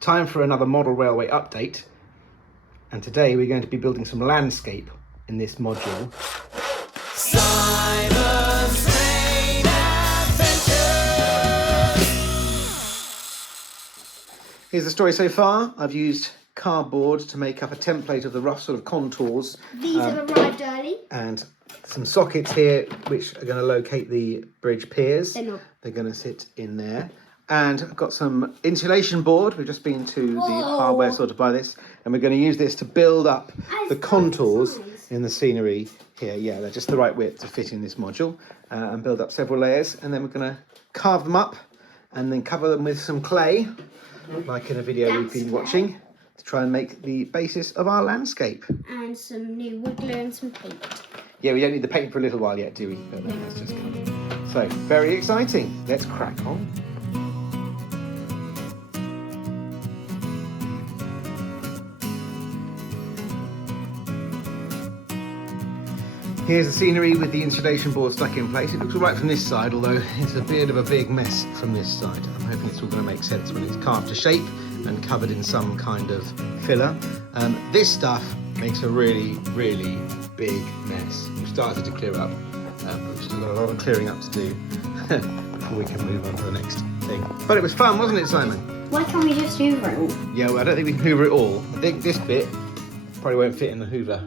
Time for another model railway update. And today we're going to be building some landscape in this module. Simon's Train Adventures! Here's the story so far. I've used cardboard to make up a template of the rough sort of contours. These have arrived early. And some sockets here which are going to locate the bridge piers. They're going to sit in there. And I've got some insulation board. We've just been to the hardware store to buy this. And we're going to use this to build up the contours in the scenery here. Yeah, they're just the right width to fit in this module. And build up several layers. And then we're going to carve them up and then cover them with some clay, like in a video we've been watching, to try and make the basis of our landscape. And some new wood glue and some paint. Yeah, we don't need the paint for a little while yet, do we? But that's just coming. So, very exciting. Let's crack on. Here's the scenery with the insulation board stuck in place. It looks all right from this side, although it's a bit of a big mess from this side. I'm hoping it's all going to make sense when it's carved to shape and covered in some kind of filler. This stuff makes a really, really big mess. We've started to clear up, but we've still got a lot of clearing up to do before we can move on to the next thing. But it was fun, wasn't it, Simon? Why can't we just hoover it all? Yeah, well, I don't think we can hoover it all. I think this bit probably won't fit in the hoover.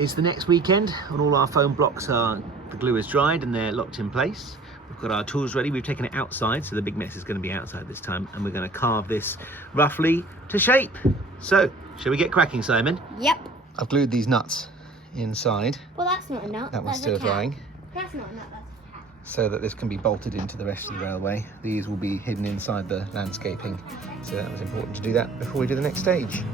It's the next weekend and all our foam blocks the glue is dried and they're locked in place. We've got our tools ready. We've taken it outside, so the big mess is going to be outside this time, and we're going to carve this roughly to shape. So, shall we get cracking, Simon? Yep. I've glued these nuts inside. Well, that's not a nut. That one's still drying. That's not a nut, that's a hat. So that this can be bolted into the rest of the railway. These will be hidden inside the landscaping. So that was important to do that before we do the next stage.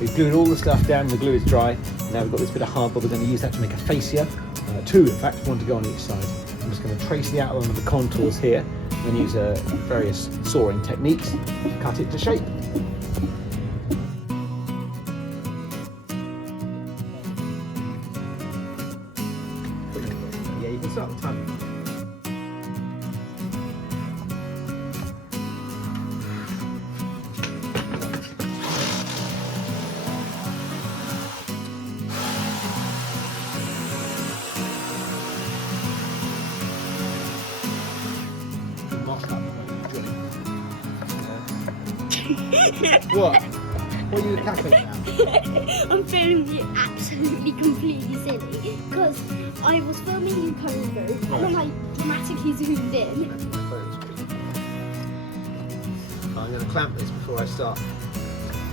We've glued all the stuff down, the glue is dry. Now we've got this bit of hardboard, we're going to use that to make a fascia. Two, in fact, one to go on each side. I'm just going to trace the outline of the contours here, and then use various sawing techniques to cut it to shape. Yeah, you can start the tongue. What? What are you tackling now? I'm feeling absolutely completely silly because I was filming you coming through and then I dramatically zoomed in. I'm going to clamp this before I start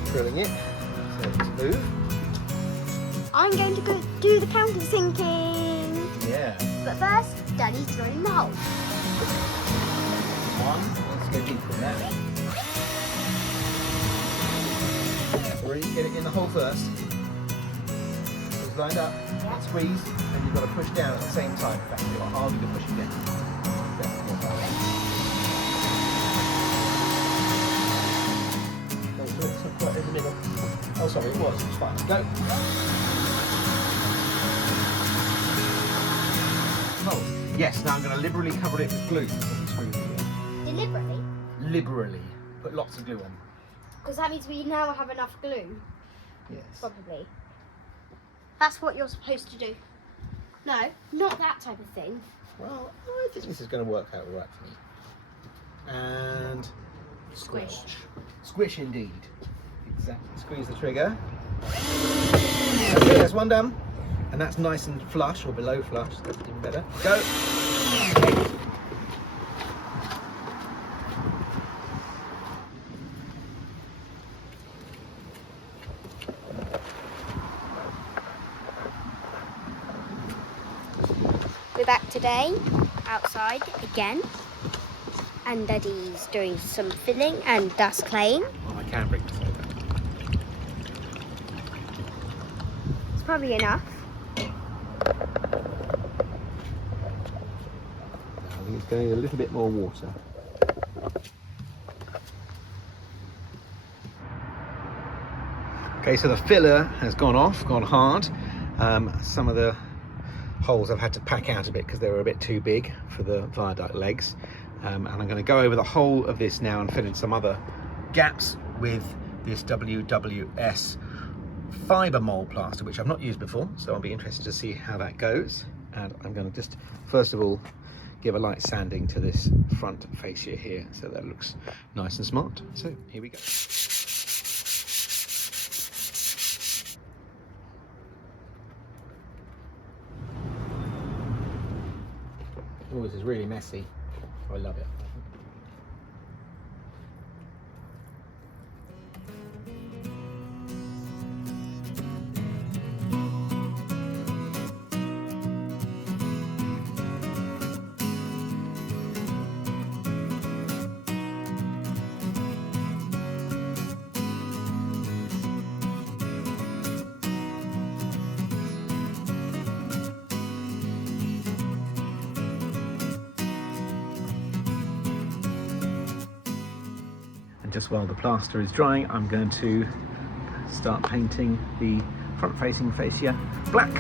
drilling it. So let's move. I'm going to go do the countersinking. Yeah. But first, Daddy's drilling the hole. One. Let's go deeper in there. Three. Get it in the hole first. It's lined up. Squeeze, and you've got to push down at the same time. That's a bit harder to push again. It's not quite in the middle. Oh, sorry, it was. It's fine. Go. Oh, yes. Now I'm going to liberally cover it with glue. Deliberately? Liberally. Put lots of glue on. Because that means we now have enough glue. Yes. Probably. That's what you're supposed to do. No, not that type of thing. Well, I think this is going to work out all right for me. And Squish. Squish indeed. Exactly. Squeeze the trigger. Okay, that's one done. And that's nice and flush, or below flush. That's even better. Go. We're back today, outside again, And Daddy's doing some filling and dust claying. Oh, I can bring this over. It's probably enough. I think it's going a little bit more water. Okay, so the filler has gone off, gone hard. Some of the holes I've had to pack out a bit because they were a bit too big for the viaduct legs. And I'm going to go over the whole of this now and fill in some other gaps with this WWS fibre mould plaster, which I've not used before, so I'll be interested to see how that goes. And I'm going to just, first of all, give a light sanding to this front fascia here so that looks nice and smart. So here we go. Oh, this is really messy. I love it. And just while the plaster is drying, I'm going to start painting the front-facing fascia black.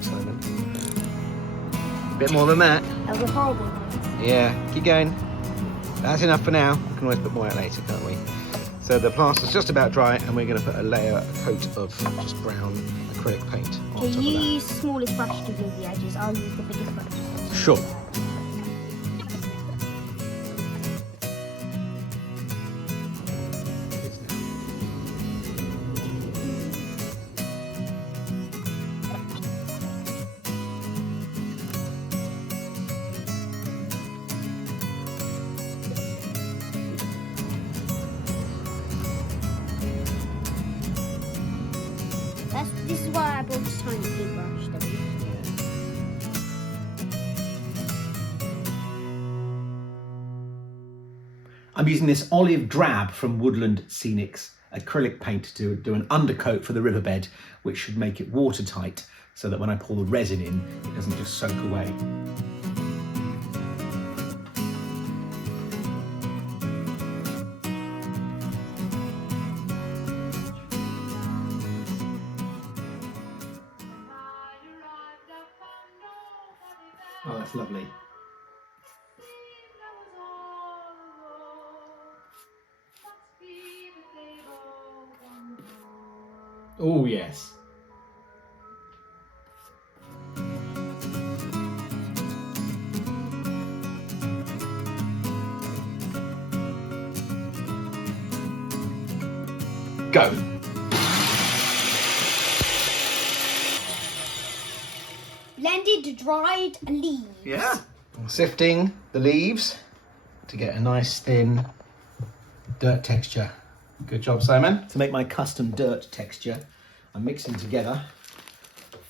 Simon. A bit more than that. That was a horrible. Yeah, keep going. That's enough for now. We can always put more out later, can't we? So the plaster's just about dry, and we're going to put a coat of just brown acrylic paint on top of that. Can you use the smallest brush to do the edges? I'll use the biggest brush. Sure. This is why I bought this tiny paintbrush. I'm using this olive drab from Woodland Scenics acrylic paint to do an undercoat for the riverbed, which should make it watertight so that when I pour the resin in, it doesn't just soak away. Oh, that's lovely. Oh, yes. Go. Blended dried leaves. Yeah. Sifting the leaves to get a nice thin dirt texture. Good job, Simon. To make my custom dirt texture, I'm mixing together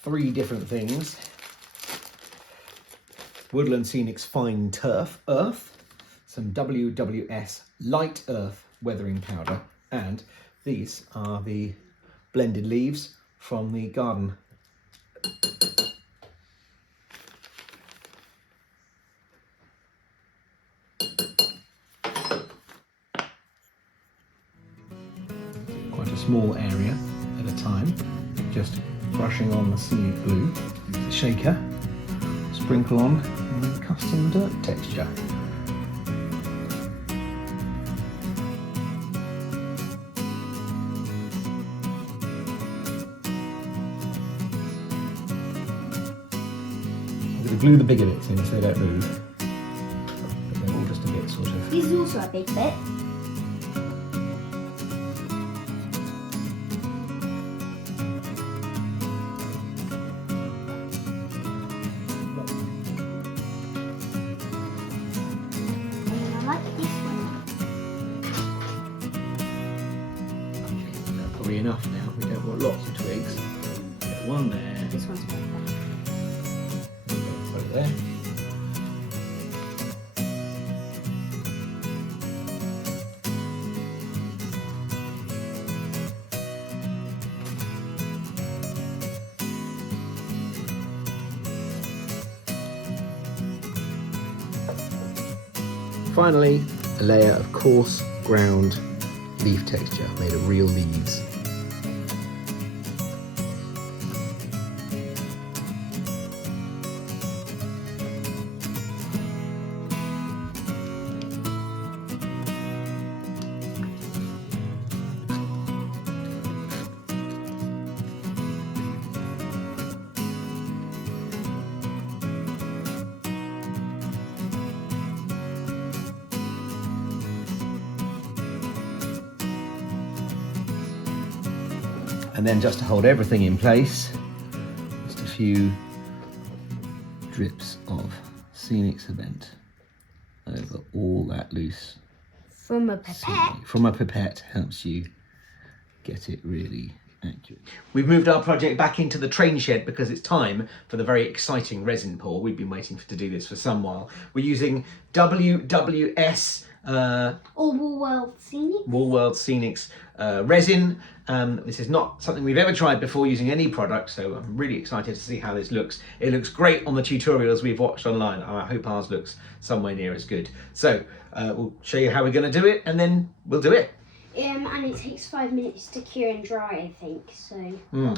3 different things. Woodland Scenics Fine Turf Earth, some WWS Light Earth Weathering Powder, and these are the blended leaves from the garden. Quite a small area at a time, just brushing on the scenic blue, the shaker, sprinkle on the custom dirt texture. glue the bigger bits in so they don't move. But they're all just a bit sort of... This is also a big bit. And I like this one. That's probably enough now. We don't want lots of twigs. Get one there. This one's perfect. Put it there. Finally, a layer of coarse ground leaf texture made of real leaves. And then just to hold everything in place, just a few drips of scenic cement over all that loose From a pipette. scenery. From a pipette helps you get it really accurate. We've moved our project back into the train shed because it's time for the very exciting resin pour. We've been waiting to do this for some while. We're using WWS Or Woolworld Scenic. Woolworld Scenics resin. This is not something we've ever tried before using any product, so I'm really excited to see how this looks. It looks great on the tutorials we've watched online. I hope ours looks somewhere near as good. So we'll show you how we're going to do it, and then we'll do it. And it takes 5 minutes to cure and dry, I think. So.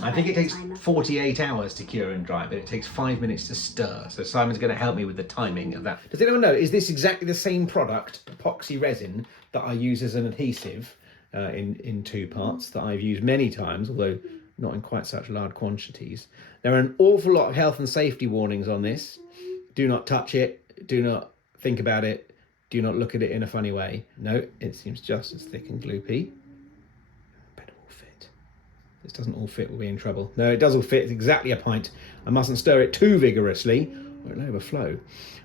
I think it takes 48 hours to cure and dry, but it takes 5 minutes to stir. So Simon's going to help me with the timing of that. Does anyone know, is this exactly the same product, epoxy resin, that I use as an adhesive in 2 parts that I've used many times, although not in quite such large quantities? There are an awful lot of health and safety warnings on this. Do not touch it. Do not think about it. Do not look at it in a funny way. No, it seems just as thick and gloopy. Better all fit. This doesn't all fit, we'll be in trouble. No, it does all fit, it's exactly a pint. I mustn't stir it too vigorously or it'll overflow.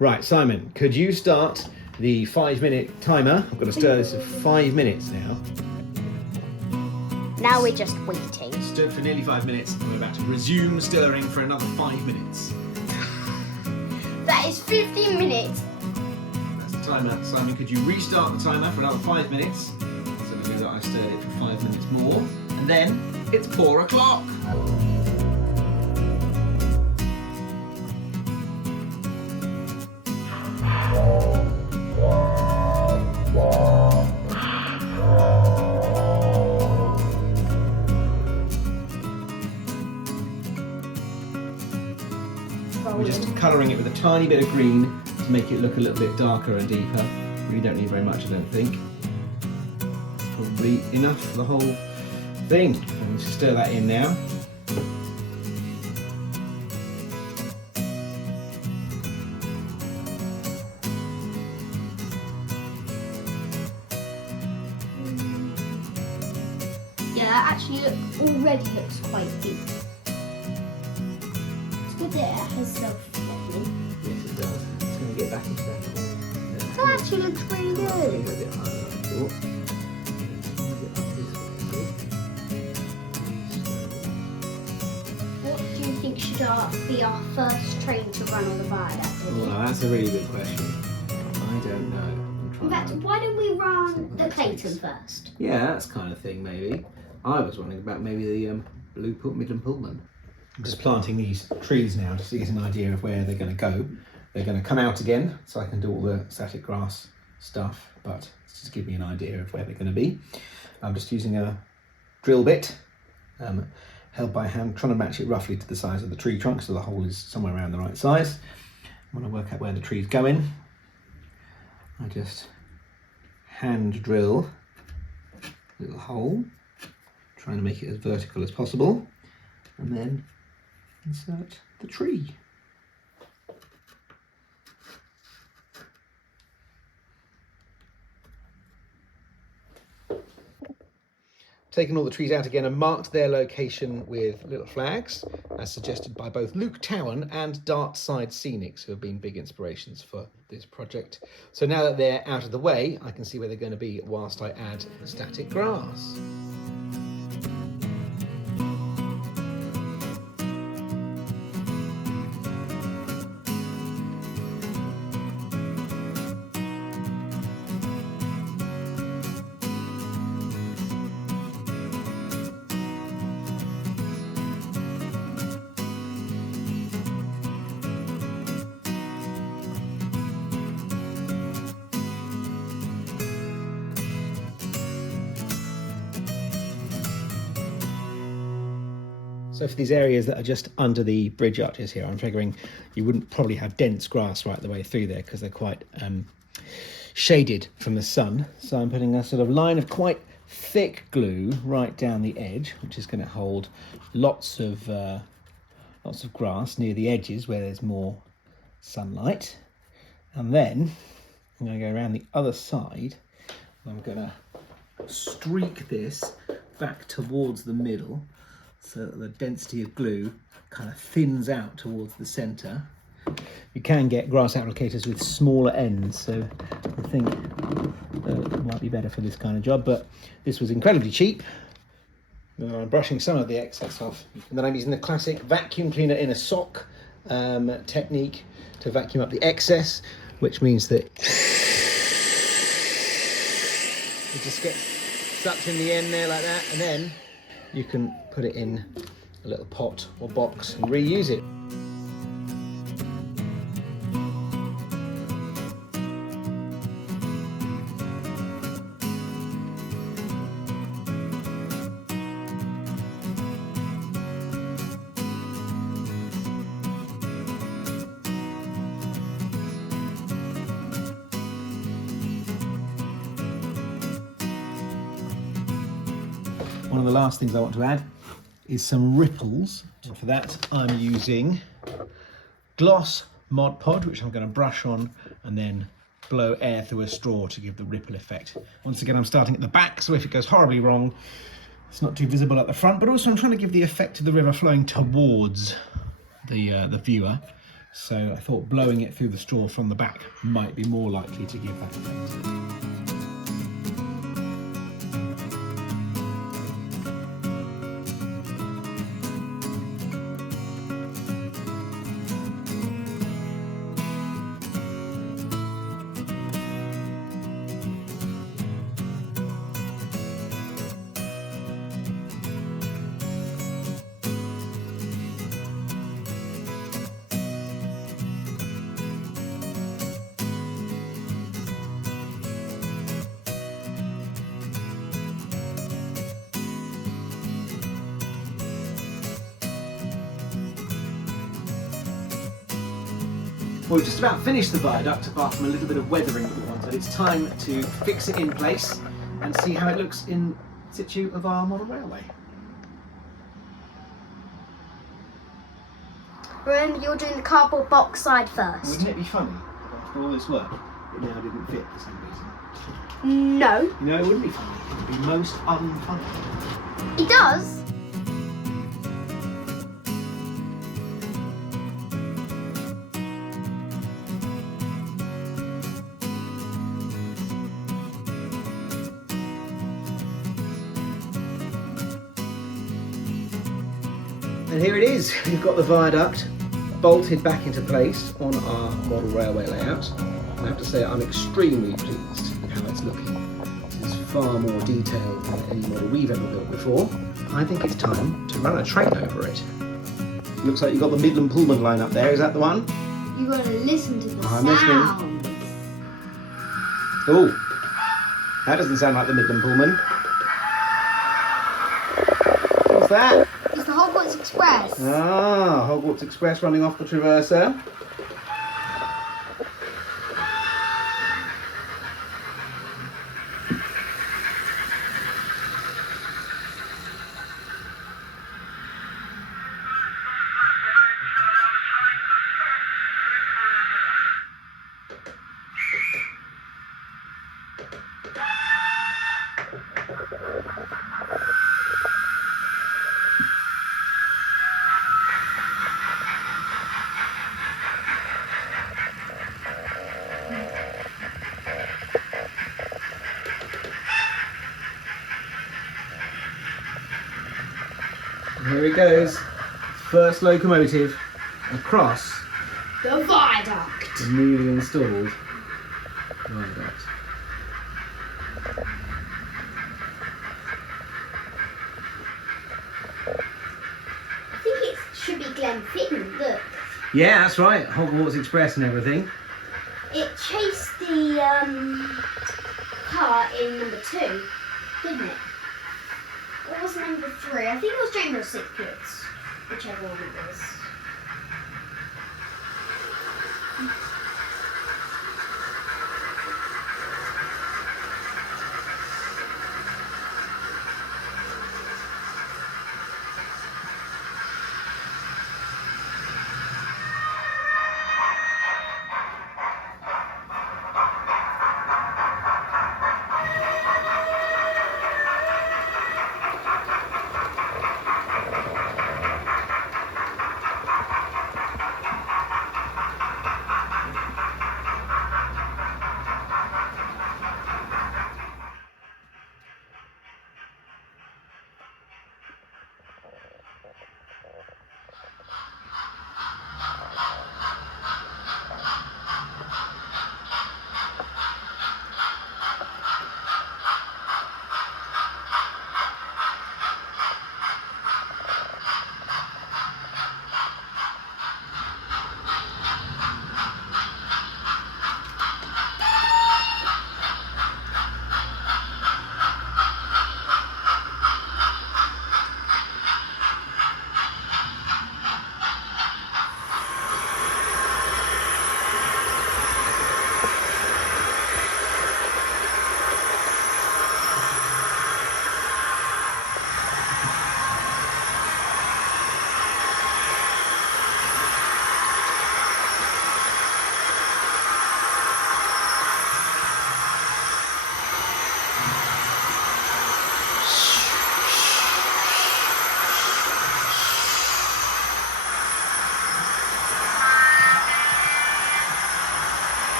Right, Simon, could you start the 5-minute timer? I've got to stir this for 5 minutes now. Now we're just waiting. Stirred for nearly 5 minutes and we're about to resume stirring for another 5 minutes. That is 15 minutes. Timer. Simon, could you restart the timer for another 5 minutes? So we know that I stirred it for 5 minutes more. And then it's pour o'clock. We're just colouring it with a tiny bit of green to make it look a little bit darker and deeper. We don't need very much, I don't think. Probably enough for the whole thing. And just stir that in now. Yeah, that actually already looks quite deep. It's good that it has self-leveling. Yes, it does. It's going to get back into that corner. That actually looks pretty good. A bit higher than I thought. What do you think should be our first train to run on the viaduct? Well, that's a really good question. I don't know. I'm In trying fact, to... why don't we run Something the like Clayton this. first? Yeah, that's kind of thing, maybe. I was wondering about maybe the Blue Midland Pullman. I'm just planting these trees now just to get an idea of where they're going to go. They're going to come out again, so I can do all the static grass stuff, but just to give me an idea of where they're going to be. I'm just using a drill bit held by hand, trying to match it roughly to the size of the tree trunk so the hole is somewhere around the right size. I want to work out where the tree's going. I just hand drill a little hole, trying to make it as vertical as possible, and then insert the tree. taken all the trees out again and marked their location with little flags, as suggested by both Luke Towan and Dartside Scenics, who have been big inspirations for this project. So now that they're out of the way, I can see where they're going to be whilst I add static grass. So for these areas that are just under the bridge arches here, I'm figuring you wouldn't probably have dense grass right the way through there because they're quite shaded from the sun. So I'm putting a sort of line of quite thick glue right down the edge, which is going to hold lots of grass near the edges where there's more sunlight. And then I'm going to go around the other side. I'm going to streak this back towards the middle, so that the density of glue kind of thins out towards the centre. You can get grass applicators with smaller ends, so I think it might be better for this kind of job, but this was incredibly cheap. And I'm brushing some of the excess off. And then I'm using the classic vacuum cleaner in a sock technique to vacuum up the excess, which means that it just gets sucked in the end there like that, and then you can put it in a little pot or box and reuse it. One of the last things I want to add is some ripples. And for that, I'm using gloss Mod Podge, which I'm going to brush on and then blow air through a straw to give the ripple effect. Once again, I'm starting at the back, so if it goes horribly wrong, it's not too visible at the front, but also I'm trying to give the effect of the river flowing towards the viewer. So I thought blowing it through the straw from the back might be more likely to give that effect. Well, we've just about finished the viaduct, apart from a little bit of weathering that we wanted. It's time to fix it in place and see how it looks in situ of our model railway. Remember, you're doing the cardboard box side first. Wouldn't it be funny if after all this work it now didn't fit for some reason? No. You know, it wouldn't be funny. It would be most unfunny. It does. And here it is. We've got the viaduct bolted back into place on our model railway layout. I have to say I'm extremely pleased with how it's looking. This is far more detailed than any model we've ever built before. I think it's time to run a train over it. Looks like you've got the Midland Pullman line up there. Is that the one? You've got to listen to the I'm sound. listening. Oh, that doesn't sound like the Midland Pullman. What's that? It's the Hogwarts Express. Ah, Hogwarts Express running off the Traverser. Here it goes. First locomotive across The viaduct. the newly installed viaduct. I think it should be Glenfinnan, look. Yeah, that's right. Hogwarts Express and everything. It chased the car in number 2, didn't it? What was number 3? I think it was Rainbow Six Kids, whichever one it was.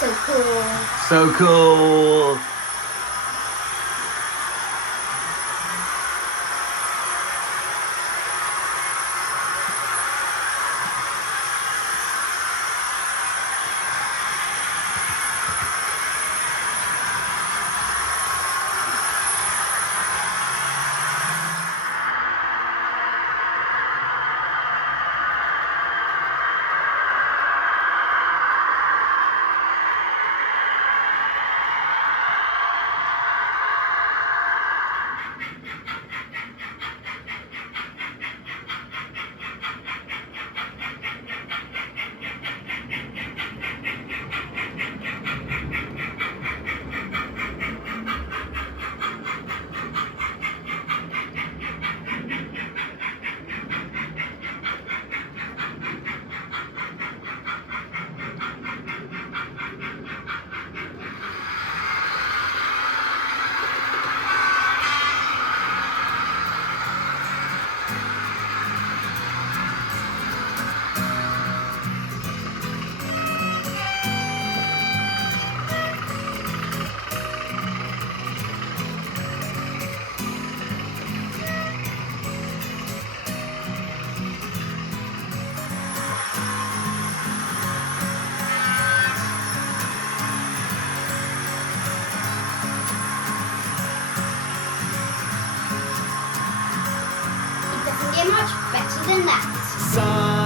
So cool. So cool. It doesn't get much better than that.